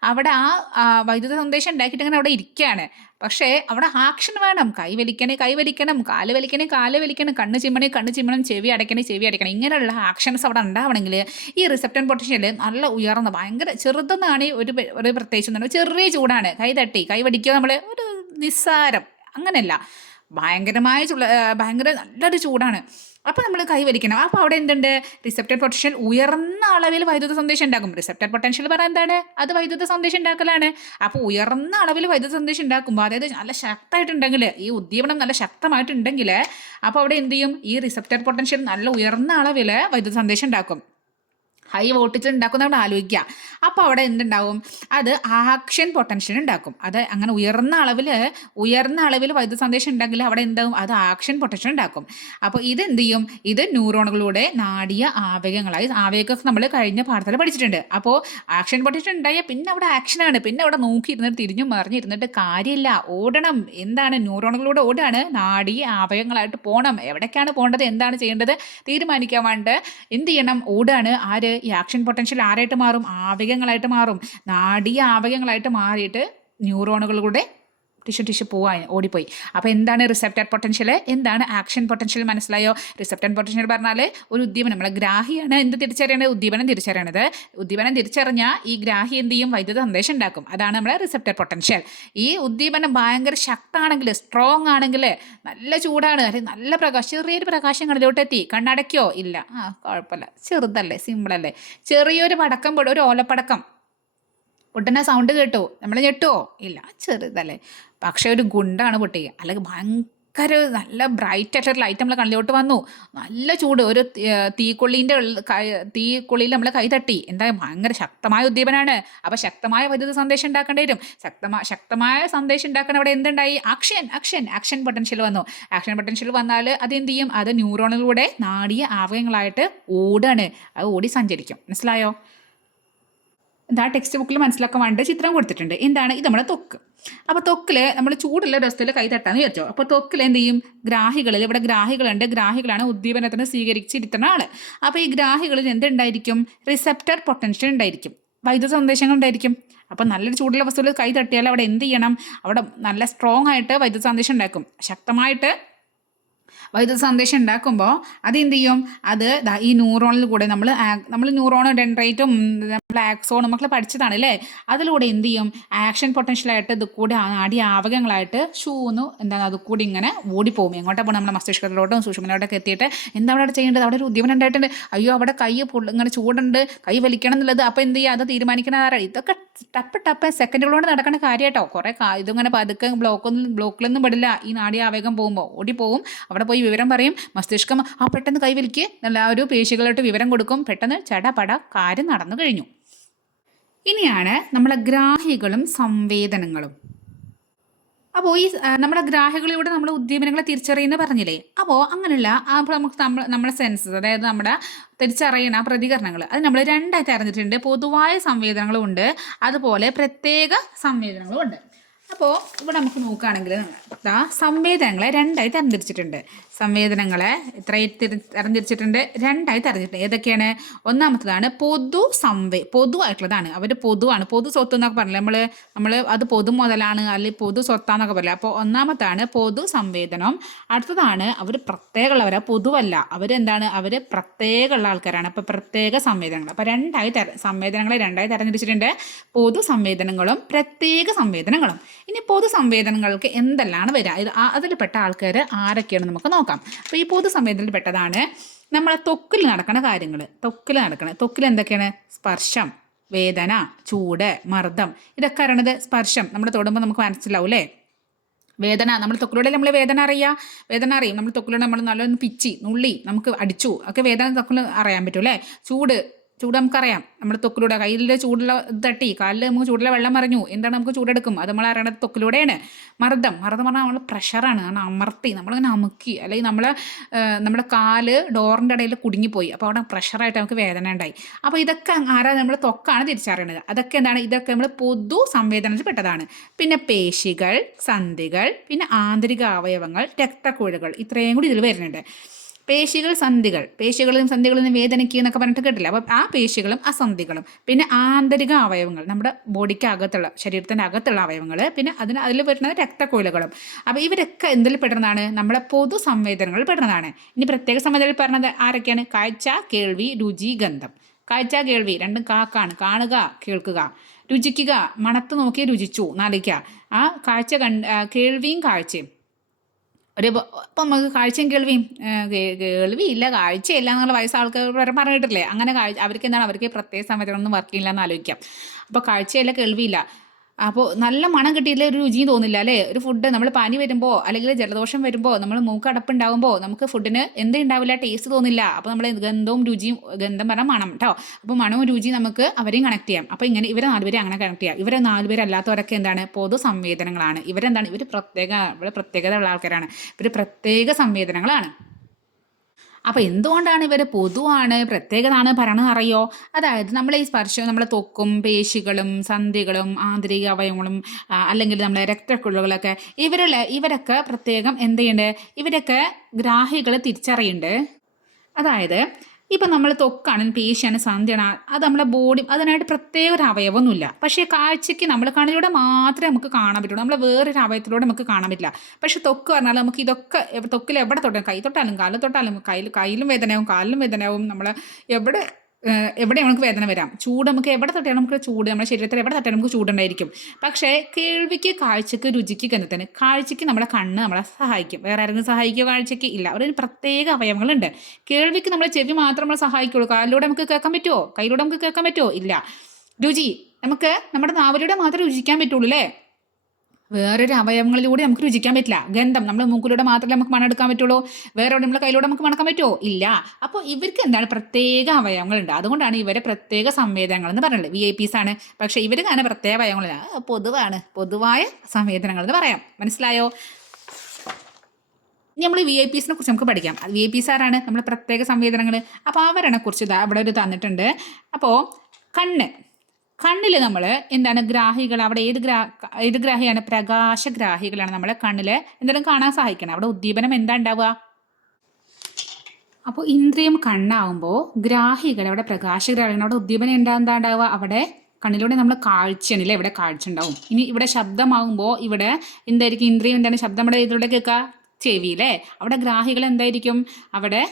അവിടെ ആ വൈദ്യുത സന്ദേശം ഉണ്ടാക്കിയിട്ട് ഇങ്ങനെ അവിടെ ഇരിക്കുകയാണ്. പക്ഷേ അവിടെ ആക്ഷൻ വേണം. കൈ വലിക്കണം, കാല് വലിക്കണം, കണ്ണ് ചിമ്മണം, ചെവി അടയ്ക്കണം. ഇങ്ങനെയുള്ള ആക്ഷൻസ് അവിടെ ഉണ്ടാവണമെങ്കിൽ ഈ റിസപ്റ്റർ പൊട്ടൻഷ്യൽ നല്ല ഉയർന്ന, ഭയങ്കര ചെറുതെന്നാണ് ഒരു പ്രത്യേകിച്ച്. ചെറിയ ചൂടാണ്, കൈ വടിക്കുക, നമ്മൾ ഒരു നിസ്സാരം, അങ്ങനെയല്ല, ഭയങ്കര നല്ലൊരു ചൂടാണ്. അപ്പോൾ നമ്മൾ കൈ വലിക്കണം. അപ്പോൾ അവിടെ എന്തുണ്ട്? റിസപ്റ്റർ പൊട്ടൻഷ്യൽ ഉയർന്ന അളവിൽ വൈദ്യുത സന്ദേശം ഉണ്ടാക്കും. റിസപ്റ്റർ പൊട്ടൻഷ്യൽ പറയാൻ എന്താണ്? അത് വൈദ്യുത സന്ദേശം ഉണ്ടാക്കലാണ്. അപ്പോൾ ഉയർന്ന അളവിൽ വൈദ്യുത സന്ദേശം ഉണ്ടാക്കുമ്പോൾ, അതായത് നല്ല ശക്തമായിട്ടുണ്ടെങ്കിൽ, ഈ ഉദ്ദീപനം നല്ല ശക്തമായിട്ടുണ്ടെങ്കിൽ, അപ്പോൾ അവിടെ എന്ത് ചെയ്യും? ഈ റിസപ്റ്റർ പൊട്ടൻഷ്യൽ നല്ല ഉയർന്ന അളവിൽ വൈദ്യുത സന്ദേശം ഉണ്ടാക്കും. ഹൈ വോൾട്ടേജ് ഉണ്ടാക്കുന്നവിടെ ആലോചിക്കുക. അപ്പോൾ അവിടെ എന്തുണ്ടാവും, അത് ആക്ഷൻ പൊട്ടൻഷ്യൽ ഉണ്ടാക്കും. അത് അങ്ങനെ ഉയർന്ന അളവിൽ വൈദ്യുത സന്ദേശം ഉണ്ടെങ്കിൽ അവിടെ എന്താവും, അത് ആക്ഷൻ പൊട്ടൻഷ്യൽ ഉണ്ടാക്കും. അപ്പോൾ ഇതെന്ത് ചെയ്യും, ഇത് ന്യൂറോണുകളുടെ നാടീയ ആവേഗങ്ങളായി, ആവേഗമൊക്കെ നമ്മൾ കഴിഞ്ഞ പാഠത്തിൽ പഠിച്ചിട്ടുണ്ട്. അപ്പോൾ ആക്ഷൻ പൊട്ടൻഷ്യൽ ഉണ്ടായാൽ പിന്നെ അവിടെ ആക്ഷനാണ്, പിന്നെ അവിടെ നോക്കി ഇരുന്നിട്ട് തിരിഞ്ഞും മറിഞ്ഞിരുന്നിട്ട് കാര്യമില്ല, ഓടണം. എന്താണ്, ന്യൂറോണുകളിലൂടെ ഓടാണ്, നാടീയ ആവേഗങ്ങളായിട്ട് പോകണം. എവിടേക്കാണ് പോകേണ്ടത്, എന്താണ് ചെയ്യേണ്ടത് തീരുമാനിക്കാൻ വേണ്ടി എന്ത് ചെയ്യണം, ഓടാണ്. ആര്, ഈ ആക്ഷൻ പൊട്ടൻഷ്യൽ ആരായിട്ട് മാറും, ആവേഗങ്ങളായിട്ട് മാറും. നാടീയ ആവേഗങ്ങളായിട്ട് മാറിയിട്ട് ന്യൂറോണുകളുടെ ടിഷ്യൂ പോവാൻ ഓടിപ്പോയി. അപ്പോൾ എന്താണ് റിസെപ്റ്റർ പൊട്ടൻഷ്യൽ, എന്താണ് ആക്ഷൻ പൊട്ടൻഷ്യൽ, മനസ്സിലായോ? റിസെപ്റ്റർ പൊട്ടൻഷ്യൽ പറഞ്ഞാൽ ഒരു ഉദ്ദീപനം, നമ്മളെ ഗ്രാഹിയാണ് എന്ത് തിരിച്ചറിയണത്, ഉദ്ദീപനം തിരിച്ചറിയണത്. ഉദ്ദീപനം തിരിച്ചറിഞ്ഞാൽ ഈ ഗ്രാഹി എന്ത് ചെയ്യും, വൈദ്യുത സന്ദേശം ഉണ്ടാക്കും. അതാണ് നമ്മളെ റിസെപ്റ്റർ പൊട്ടൻഷ്യൽ. ഈ ഉദ്ദീപനം ഭയങ്കര ശക്തമാണെങ്കിൽ, സ്ട്രോങ് ആണെങ്കിൽ, നല്ല ചൂടാണ്, അല്ലെങ്കിൽ നല്ല പ്രകാശം, ചെറിയൊരു പ്രകാശം കണ്ണിലോട്ടെത്തി, കണ്ണടയ്ക്കോ ഇല്ല, കുഴപ്പമില്ല, ചെറുതല്ലേ, സിമ്പിളല്ലേ. ചെറിയൊരു പടക്കം, ഒരു ഓലപ്പടക്കം പൊട്ടുന്ന സൗണ്ട് കേട്ടോ, നമ്മൾ ഞെട്ടുവോ ഇല്ല, ചെറുതല്ലേ. പക്ഷെ ഒരു ഗുണ്ടാണ് പൊട്ടുക, അല്ലെങ്കിൽ ഭയങ്കര നല്ല ബ്രൈറ്റ് ആയിട്ടൊരു ലൈറ്റ് നമ്മളെ കണ്ണിലോട്ട് വന്നു, നല്ല ചൂട്, ഒരു തീക്കൊള്ളിയിൽ നമ്മളെ കൈ തട്ടി, എന്താ, ഭയങ്കര ശക്തമായ ഉദ്ദീപനാണ്. അപ്പോൾ ശക്തമായ വൈദ്യുത സന്ദേശം ഉണ്ടാക്കേണ്ടി വരും. ശക്തമായ സന്ദേശം ഉണ്ടാക്കാൻ അവിടെ എന്തുണ്ടായി, ആക്ഷൻ പൊട്ടൻഷ്യൽ വന്നു. ആക്ഷൻ പൊട്ടൻഷ്യൽ വന്നാൽ അതെന്ത് ചെയ്യും, അത് ന്യൂറോണുകളുടെ നാടീയ ആവയങ്ങളായിട്ട് ഓടാണ്, അത് ഓടി സഞ്ചരിക്കും. മനസ്സിലായോ? എന്താ, ടെക്സ്റ്റ് ബുക്കിൽ മനസ്സിലാക്കാൻ വേണ്ടി ചിത്രം കൊടുത്തിട്ടുണ്ട്. എന്താണ് ഇത്, നമ്മുടെ ത്വക്ക്. അപ്പോൾ ത്വക്കിൽ നമ്മൾ ചൂടുള്ള രസത്തിൽ കൈ തട്ടാന്ന് വിചാരിച്ചോ. അപ്പോൾ ത്വക്കിൽ എന്ത് ചെയ്യും, ഇവിടെ ഗ്രാഹികളുണ്ട്, ഗ്രാഹികളാണ് ഉദ്ദീപനത്തിന് സ്വീകരിച്ചിരുത്തുന്ന ആള്. അപ്പോൾ ഈ ഗ്രാഹികളിൽ എന്തുണ്ടായിരിക്കും, റിസെപ്റ്റർ പൊട്ടൻഷ്യൽ ഉണ്ടായിരിക്കും, വൈദ്യുത സന്ദേശങ്ങൾ ഉണ്ടായിരിക്കും. അപ്പോൾ നല്ലൊരു ചൂടുള്ള വസ്തുവിൽ കൈ തട്ടിയാൽ അവിടെ എന്ത് ചെയ്യണം, അവിടെ നല്ല സ്ട്രോങ് ആയിട്ട് വൈദ്യുത സന്ദേശം ഉണ്ടാക്കും. ശക്തമായിട്ട് വൈദ്യുത സന്ദേശം ഉണ്ടാക്കുമ്പോൾ അതെന്ത് ചെയ്യും, അത് ഈ ന്യൂറോണിൽ കൂടെ നമ്മൾ ന്യൂറോൺ ഡെൻഡ്രൈറ്റും നമ്മൾ ആക്സോണും മക്കളെ പഠിച്ചതാണ് അല്ലേ. അതിലൂടെ എന്ത് ചെയ്യും, ആക്ഷൻ പൊട്ടൻഷ്യലായിട്ട് ഇത് കൂടെ നാഡീയ ആവകങ്ങളായിട്ട് എന്താണ് അത് കൂടി ഇങ്ങനെ ഓടിപ്പോകും. എങ്ങോട്ടാണ് പോകും, നമ്മുടെ മസ്തിഷ്കത്തിലോട്ടും സുഷുമ്നയിലോട്ടൊക്കെ എത്തിയിട്ട് എന്താ അവിടെ ചെയ്യേണ്ടത്, അവിടെ ഒരു ഉദ്ദീപനം ഉണ്ടായിട്ടുണ്ട്, അയ്യോ അവിടെ കൈ ഇങ്ങനെ ചൂടുണ്ട്, കൈ വലിക്കണം എന്നുള്ളത്. അപ്പോൾ എന്ത് ചെയ്യുക, അത് തീരുമാനിക്കുന്ന ആരാണ്. ഇതൊക്കെ ടപ്പ് സെക്കൻഡുകളോട് നടക്കുന്ന കാര്യം കേട്ടോ. കുറേ ഇതിങ്ങനെ പതുക്കെ ബ്ലോക്കിലൊന്നും പെടില്ല. ഈ നാഡീയ ആവേഗം പോകുമ്പോൾ ഓടിപ്പോവും, അവിടെ പോയി വിവരം പറയും. മസ്തിഷ്കം പെട്ടെന്ന് കൈവലിക്ക് നല്ല ഒരു പേശികളായിട്ട് വിവരം കൊടുക്കും. പെട്ടെന്ന് ചടപട കാര്യം നടന്നു കഴിഞ്ഞു. ഇനിയാണ് നമ്മളെ ഗ്രാഹികളും സംവേദനങ്ങളും. അപ്പോൾ ഈ നമ്മുടെ ഗ്രാഹികളിലൂടെ നമ്മൾ ഉദ്ദീപനങ്ങളെ തിരിച്ചറിയുന്ന പറഞ്ഞില്ലേ. അപ്പോൾ അങ്ങനെയുള്ള നമുക്ക് നമ്മളെ സെൻസസ്, അതായത് നമ്മുടെ തിരിച്ചറിയുന്ന പ്രതികരണങ്ങൾ, അത് നമ്മൾ രണ്ടായി തരഞ്ഞിട്ടുണ്ട്. പൊതുവായ സംവേദനങ്ങളും ഉണ്ട്, അതുപോലെ പ്രത്യേക സംവേദനങ്ങളും ഉണ്ട്. അപ്പോൾ ഇവിടെ നമുക്ക് നോക്കുകയാണെങ്കിൽ സംവേദനങ്ങളെ രണ്ടായി തരംതിരിച്ചിട്ടുണ്ട്. സംവേദനങ്ങളെ തരംതിരിച്ചിട്ടുണ്ട്, രണ്ടായി തരംതിരിച്ചിട്ടുണ്ട്. ഏതൊക്കെയാണ്? ഒന്നാമത്തതാണ് പൊതുവായിട്ടുള്ളതാണ്. അവർ പൊതുവാണ്, പൊതു സ്വത്ത് എന്നൊക്കെ പറഞ്ഞില്ലേ നമ്മൾ അത് പൊതു മുതലാണ് അല്ലെങ്കിൽ പൊതു സ്വത്താന്നൊക്കെ പറയില്ല. അപ്പോൾ ഒന്നാമത്താണ് പൊതു സംവേദനം. അടുത്തതാണ് അവർ പ്രത്യേകമുള്ളവരാ, പൊതുവല്ല, അവരെന്താണ്, അവർ പ്രത്യേകമുള്ള ആൾക്കാരാണ്. അപ്പോൾ പ്രത്യേക സംവേദനങ്ങൾ. അപ്പോൾ സംവേദനങ്ങളെ രണ്ടായി തരംതിരിച്ചിട്ടുണ്ട്, പൊതു സംവേദനങ്ങളും പ്രത്യേക സംവേദനങ്ങളും. ഇനി പൊതു സംവേദനങ്ങൾക്ക് എന്തെല്ലാം വരിക, അതിൽപ്പെട്ട ആൾക്കാർ ആരൊക്കെയാണ് നമുക്ക് നോക്കാം. അപ്പോൾ ഈ പൊതു സംവേദനത്തിൽ പെട്ടതാണ് നമ്മളെ ത്വക്കിൽ നടക്കുന്ന കാര്യങ്ങൾ. ത്വക്കിൽ എന്തൊക്കെയാണ്? സ്പർശം, വേദന, ചൂട്, മർദ്ദം, ഇതൊക്കെ അറിയണത്. സ്പർശം നമ്മൾ തൊടുമ്പോൾ നമുക്ക് മനസ്സിലാവും അല്ലേ. വേദന, നമ്മൾ ത്വക്കിലൂടെ നമ്മൾ വേദന അറിയും. നമ്മൾ ത്വക്കിലൂടെ നമ്മൾ നല്ലൊന്ന് പിച്ചി നുള്ളി നമുക്ക് അടിച്ചു ഒക്കെ വേദന ത്വക്കിൽ അറിയാൻ പറ്റും അല്ലേ. ചൂട് നമുക്കറിയാം, നമ്മൾ ത്വക്കിലൂടെ കയ്യിൽ ചൂടുള്ള തട്ടി, കാലിൽ നമുക്ക് ചൂടുള്ള വെള്ളം മറിഞ്ഞു, എന്താണ് നമുക്ക് ചൂടെടുക്കും, അത് നമ്മൾ അറിയണത് ത്വക്കിലൂടെയാണ്. മർദ്ദം പറഞ്ഞാൽ നമ്മൾ പ്രഷറാണ്, കാരണം അമർത്തി നമ്മളിങ്ങനെ അമുക്കി, അല്ലെങ്കിൽ നമ്മുടെ കാല് ഡോറിൻ്റെ ഇടയിൽ കുടുങ്ങിപ്പോയി, അപ്പോൾ അവിടെ പ്രഷറായിട്ട് നമുക്ക് വേദന ഉണ്ടായി. അപ്പോൾ ഇതൊക്കെ നമ്മൾ ത്വക്കാണ് തിരിച്ചറിയണത്. അതൊക്കെ എന്താണ്, ഇതൊക്കെ നമ്മൾ പൊതു സംവേദനത്തിൽ പെട്ടതാണ്. പിന്നെ പേശികൾ, സന്ധികൾ, പിന്നെ ആന്തരിക അവയവങ്ങൾ, രക്തക്കുഴലുകൾ, ഇത്രയും കൂടി ഇതിൽ വരുന്നുണ്ട്. പേശികളും സന്ധികളും വേദനിക്കുക എന്നൊക്കെ പറഞ്ഞിട്ട് കേട്ടില്ല. അപ്പം ആ പേശികളും ആ സന്ധികളും, പിന്നെ ആന്തരിക അവയവങ്ങൾ, നമ്മുടെ ബോഡിക്ക് അകത്തുള്ള, ശരീരത്തിൻ്റെ അകത്തുള്ള അവയവങ്ങൾ, പിന്നെ അതിൽ വരുന്നത് രക്തക്കുഴലുകളും. അപ്പോൾ ഇവരൊക്കെ എന്തിൽ പെടുന്നതാണ്? നമ്മളെ പൊതു സംവേദനങ്ങളിൽ പെടുന്നതാണ്. ഇനി പ്രത്യേക സംവേദനയിൽ പറഞ്ഞത് ആരൊക്കെയാണ്? കാഴ്ച, കേൾവി, രുചി, ഗന്ധം. കാഴ്ച, കേൾവി രണ്ടും കാക്കാണ്, കാണുക, കേൾക്കുക. രുചിക്കുക, മണത്ത് നോക്കി രുചിച്ചു, നാലിക്കുക. ആ കേൾവിയും കാഴ്ചയും ഇപ്പം നമുക്ക് കാഴ്ചയും കേൾവിയില്ല, കാഴ്ചയില്ല എന്നുള്ള വയസ്സാൾക്കാർ പറഞ്ഞിട്ടില്ലേ. അങ്ങനെ അവർക്ക് എന്താണ്, അവർക്ക് പ്രത്യേക സമയത്തൊന്നും വർക്ക് ചെയ്യില്ല എന്ന് ആലോചിക്കാം. അപ്പോൾ കാഴ്ചയില്ല, കേൾവിയില്ല. അപ്പോൾ നല്ല മണം കിട്ടിയില്ലേ ഒരു രുചിയും തോന്നില്ല അല്ലേ? ഒരു ഫുഡ് നമ്മൾ പനി വരുമ്പോൾ അല്ലെങ്കിൽ ജലദോഷം വരുമ്പോൾ നമ്മൾ മൂക്ക് അടപ്പുണ്ടാകുമ്പോൾ നമുക്ക് ഫുഡിന് എന്ത് ഉണ്ടാവില്ല, ടേസ്റ്റ് തോന്നില്ല. അപ്പോൾ നമ്മൾ ഗന്ധവും രുചിയും, ഗന്ധം പറഞ്ഞാൽ മണം കേട്ടോ, അപ്പോൾ മണവും രുചിയും നമുക്ക് അവരെയും കണക്ട് ചെയ്യാം. അപ്പോൾ ഇങ്ങനെ ഇവരെ 4 പേരെ അങ്ങനെ കണക്ട് ചെയ്യാം. ഇവരെ 4 പേരല്ലാത്തവരൊക്കെ എന്താണ്, പൊതു സംവേദനങ്ങളാണ്. ഇവരെന്താണ്, ഇവർ പ്രത്യേകത ഉള്ള ആൾക്കാരാണ്. ഇവർ പ്രത്യേക സംവേദനങ്ങളാണ്. അപ്പോൾ എന്തുകൊണ്ടാണ് ഇവർ പൊതുവാണ്, പ്രത്യേകതാണ് പറയണമെന്ന് അറിയോ? അതായത് നമ്മളെ ഈ സ്പർശം, നമ്മളെ ത്വക്കും പേശികളും സന്ധികളും ആന്തരിക അവയവങ്ങളും അല്ലെങ്കിൽ നമ്മളെ രക്തക്കുഴലുകളൊക്കെ ഇവരൊക്കെ പ്രത്യേകം എന്ത് ചെയ്യുന്നുണ്ട്, ഇവരൊക്കെ ഗ്രാഹികൾ തിരിച്ചറിയുന്നുണ്ട്. അതായത് ഇപ്പം നമ്മൾ ത്വക്കാണ്, പേശിയാണ്, സന്ധിയാണ്, അത് നമ്മളെ ബോഡി അതിനായിട്ട് പ്രത്യേക ഒരു അവയവമൊന്നുമില്ല. പക്ഷേ കാഴ്ചയ്ക്ക് നമ്മൾ കണ്ണിലൂടെ മാത്രമേ നമുക്ക് കാണാൻ പറ്റുള്ളൂ. നമ്മൾ വേറൊരു അവയവത്തിലൂടെ നമുക്ക് കാണാൻ പറ്റില്ല. പക്ഷേ ത്വക്ക് പറഞ്ഞാൽ നമുക്ക് ഇതൊക്കെ ത്വക്കിൽ എവിടെ തൊട്ടാലും, കൈ തൊട്ടാലും കാലിൽ തൊട്ടാലും, കയ്യിലും വേദനയാവും കാലിലും വേദനയാവും, നമ്മൾ എവിടെ എവിടെ നമുക്ക് വേദന വരാം. ചൂട് നമുക്ക് എവിടെ തട്ടിയാലും നമുക്ക് ചൂട്, നമ്മുടെ ശരീരത്തിൽ എവിടെ തട്ടിയാലും നമുക്ക് ചൂടുണ്ടായിരിക്കും. പക്ഷേ കേൾവിക്ക്, കാഴ്ചക്ക്, രുചിക്ക് ഗന്ധത്തിന്, കാഴ്ചയ്ക്ക് നമ്മുടെ കണ്ണ് നമ്മളെ സഹായിക്കും. വേറെ ആരെങ്കിലും സഹായിക്കുക കാഴ്ചയ്ക്ക്? ഇല്ല. ഒരു പ്രത്യേക അവയവങ്ങളുണ്ട്. കേൾവിക്ക് നമ്മളെ ചെവി മാത്രം നമ്മളെ സഹായിക്കുള്ളൂ. കാലിലൂടെ നമുക്ക് കേൾക്കാൻ പറ്റുമോ? കയ്യിലൂടെ നമുക്ക് കേൾക്കാൻ പറ്റുമോ? ഇല്ല. രുചി നമുക്ക് നമ്മുടെ നാവിലൂടെ മാത്രമേ രുചിക്കാൻ പറ്റുള്ളൂ അല്ലേ? വേറൊരു അവയവങ്ങളിലൂടെ നമുക്ക് രുചിക്കാൻ പറ്റില്ല. ഗന്ധം നമ്മൾ മൂക്കിലൂടെ മാത്രമേ നമുക്ക് മണമെടുക്കാൻ പറ്റുള്ളൂ. വേറെ എവിടെ നമ്മളെ കയ്യിലൂടെ നമുക്ക് മണക്കാൻ പറ്റുമോ? ഇല്ല. അപ്പോൾ ഇവർക്ക് എന്താണ്, പ്രത്യേക അവയവങ്ങളുണ്ട്. അതുകൊണ്ടാണ് ഇവരെ പ്രത്യേക സംവേദനങ്ങൾ എന്ന് പറയുന്നത്. VIP ആണ്. പക്ഷേ ഇവർ അങ്ങനെ പ്രത്യേക അവയവങ്ങളില്ല, പൊതുവായ സംവേദനങ്ങൾ എന്ന് പറയാം. മനസ്സിലായോ? നമ്മൾ VIPs കുറിച്ച് നമുക്ക് പഠിക്കാം. VIPs ആരാണ്? നമ്മൾ പ്രത്യേക സംവേദനങ്ങൾ. അപ്പോൾ അവരെ കുറിച്ച് അവിടെ ഒരു തന്നിട്ടുണ്ട്. അപ്പോൾ കണ്ണിൽ നമ്മൾ എന്താണ്, ഗ്രാഹികൾ, അവിടെ ഏത് ഗ്രാഹിയാണ്? പ്രകാശഗ്രാഹികളാണ് നമ്മളെ കണ്ണിൽ എന്തെങ്കിലും കാണാൻ സഹായിക്കണം. അവിടെ ഉദ്ദീപനം എന്താ ഉണ്ടാവുക? അപ്പോൾ ഇന്ദ്രിയം കണ്ണാവുമ്പോൾ ഗ്രാഹികൾ, അവിടെ പ്രകാശഗ്രാഹികൾ, അവിടെ ഉദ്ദീപനം എന്താ ഉണ്ടാവുക? അവിടെ കണ്ണിലൂടെ നമ്മൾ കാഴ്ചയാണല്ലേ, ഇവിടെ കാഴ്ച ഉണ്ടാവും. ഇനി ഇവിടെ ശബ്ദമാകുമ്പോൾ ഇവിടെ എന്തായിരിക്കും? ഇന്ദ്രിയം എന്താണ്, ശബ്ദം നമ്മുടെ ഇതിലൂടെ കേൾക്കുക, ചെവിയിലെ. അവിടെ ഗ്രാഹികൾ എന്തായിരിക്കും? അവിടെ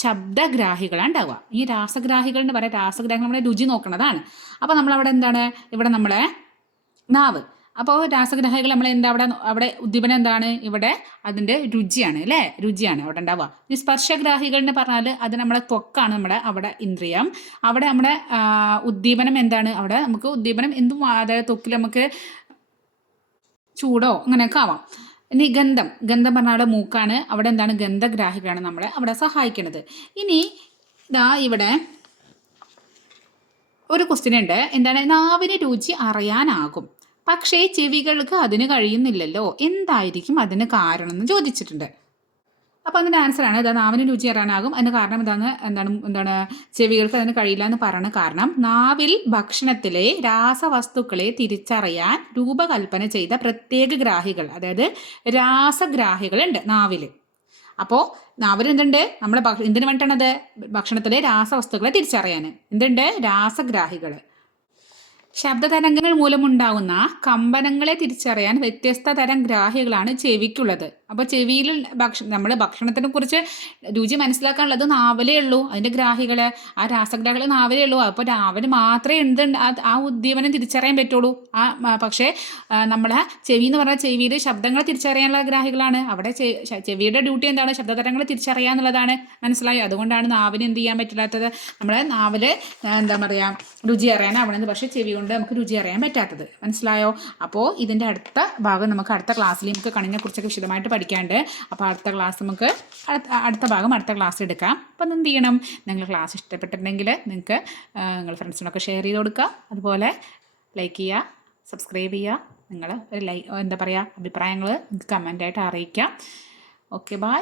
ശബ്ദഗ്രാഹികളാണ് ഉണ്ടാവുക. ഈ രാസഗ്രാഹികൾ എന്ന് പറയാം. രാസഗ്രാഹികൾ നമ്മളെ രുചി നോക്കുന്നതാണ്. അപ്പോൾ നമ്മളവിടെ എന്താണ്, ഇവിടെ നമ്മളെ നാവ്. അപ്പോൾ രാസഗ്രാഹികൾ നമ്മൾ എന്താ, അവിടെ ഉദ്ദീപനം എന്താണ്? ഇവിടെ അതിൻ്റെ രുചിയാണ് അല്ലേ, രുചിയാണ് അവിടെ ഉണ്ടാവുക. ഈ സ്പർശഗ്രാഹികൾ എന്ന് പറഞ്ഞാൽ അത് നമ്മളെ ത്വക്കാണ്, നമ്മുടെ അവിടെ ഇന്ദ്രിയം. അവിടെ നമ്മുടെ ഉദ്ദീപനം എന്താണ്? അവിടെ നമുക്ക് ഉദ്ദീപനം എന്തും, അതായത് ത്വക്കിൽ നമുക്ക് ചൂടോ അങ്ങനെയൊക്കെ ആവാം. ഇനി ഗന്ധം പറഞ്ഞാൽ മൂക്കാണ്. അവിടെ എന്താണ്, ഗന്ധഗ്രാഹികളാണ് നമ്മളെ അവിടെ സഹായിക്കുന്നത്. ഇനി ഇവിടെ ഒരു ക്വസ്റ്റ്യൻ ഉണ്ട്. എന്താണ്, നാവിന് രുചി അറിയാനാകും, പക്ഷേ ചെവികൾക്ക് അതിന് കഴിയുന്നില്ലല്ലോ, എന്തായിരിക്കും അതിന് കാരണം എന്ന് ചോദിച്ചിട്ടുണ്ട്. അപ്പോൾ അതിൻ്റെ ആൻസറാണ് നാവിന് രുചി അറിയാനാകും. അതിന് കാരണം എന്താണ് ചെവികൾക്ക് അതിന് കഴിയില്ല എന്ന് പറയുന്ന കാരണം, നാവിൽ ഭക്ഷണത്തിലെ രാസവസ്തുക്കളെ തിരിച്ചറിയാൻ രൂപകൽപ്പന ചെയ്ത പ്രത്യേക ഗ്രാഹികൾ, അതായത് രാസഗ്രാഹികളുണ്ട് നാവിൽ. അപ്പോൾ നാവിൽ എന്തുണ്ട്, നമ്മളെ എന്തിനു വേണ്ടിയിട്ടാണത്? ഭക്ഷണത്തിലെ രാസവസ്തുക്കളെ തിരിച്ചറിയാൻ എന്തുണ്ട്? രാസഗ്രാഹികൾ. ശബ്ദതരംഗങ്ങൾ മൂലമുണ്ടാകുന്ന കമ്പനങ്ങളെ തിരിച്ചറിയാൻ വ്യത്യസ്ത തരം ഗ്രാഹികളാണ് ചെവിക്കുള്ളത്. അപ്പോൾ ചെവിയിൽ നമ്മൾ ഭക്ഷണത്തിനെ കുറിച്ച് രുചി മനസ്സിലാക്കാനുള്ളത് നാവിലേ ഉള്ളൂ. അതിൻ്റെ ഗ്രാഹികൾ, ആ രാസഗ്രാഹികൾ നാവിലേ ഉള്ളൂ. അപ്പോൾ നാവിന് മാത്രമേ ആ ഉദ്ദീപനം തിരിച്ചറിയാൻ പറ്റുള്ളൂ. പക്ഷേ നമ്മളെ ചെവി എന്ന് പറഞ്ഞാൽ ചെവിയിൽ ശബ്ദങ്ങളെ തിരിച്ചറിയാനുള്ള ഗ്രാഹികളാണ്. അവിടെ ചെവിയുടെ ഡ്യൂട്ടി എന്താണ്? ശബ്ദതരംഗങ്ങൾ തിരിച്ചറിയുക എന്നുള്ളതാണ്. മനസ്സിലായോ? അതുകൊണ്ടാണ് നാവിന് എന്ത് ചെയ്യാൻ പറ്റില്ലാത്തത്. നമ്മളെ നാവില് എന്താ പറയുക, രുചി അറിയാനാവണമെന്ന്, പക്ഷേ ചെവി കൊണ്ട് നമുക്ക് രുചി അറിയാൻ പറ്റാത്തത്. മനസ്സിലായോ? അപ്പോൾ ഇതിൻ്റെ അടുത്ത ഭാഗം നമുക്ക് അടുത്ത ക്ലാസ്സിൽ നമുക്ക് കണ്ണിനെ കുറിച്ചൊക്കെ വിശദമായിട്ട് പഠിക്കാണ്ട്. അപ്പോൾ അടുത്ത ക്ലാസ് നമുക്ക് അടുത്ത ഭാഗം അടുത്ത ക്ലാസ് എടുക്കാം. അപ്പം എന്ത് ചെയ്യണം, നിങ്ങൾ ക്ലാസ് ഇഷ്ടപ്പെട്ടിട്ടുണ്ടെങ്കിൽ നിങ്ങൾക്ക് നിങ്ങൾ ഫ്രണ്ട്സിനൊക്കെ ഷെയർ ചെയ്ത് കൊടുക്കുക. അതുപോലെ ലൈക്ക് ചെയ്യുക, സബ്സ്ക്രൈബ് ചെയ്യുക. നിങ്ങൾ ഒരു എന്താ പറയുക, അഭിപ്രായങ്ങൾ നിങ്ങൾക്ക് കമൻ്റായിട്ട് അറിയിക്കാം. Okay, by.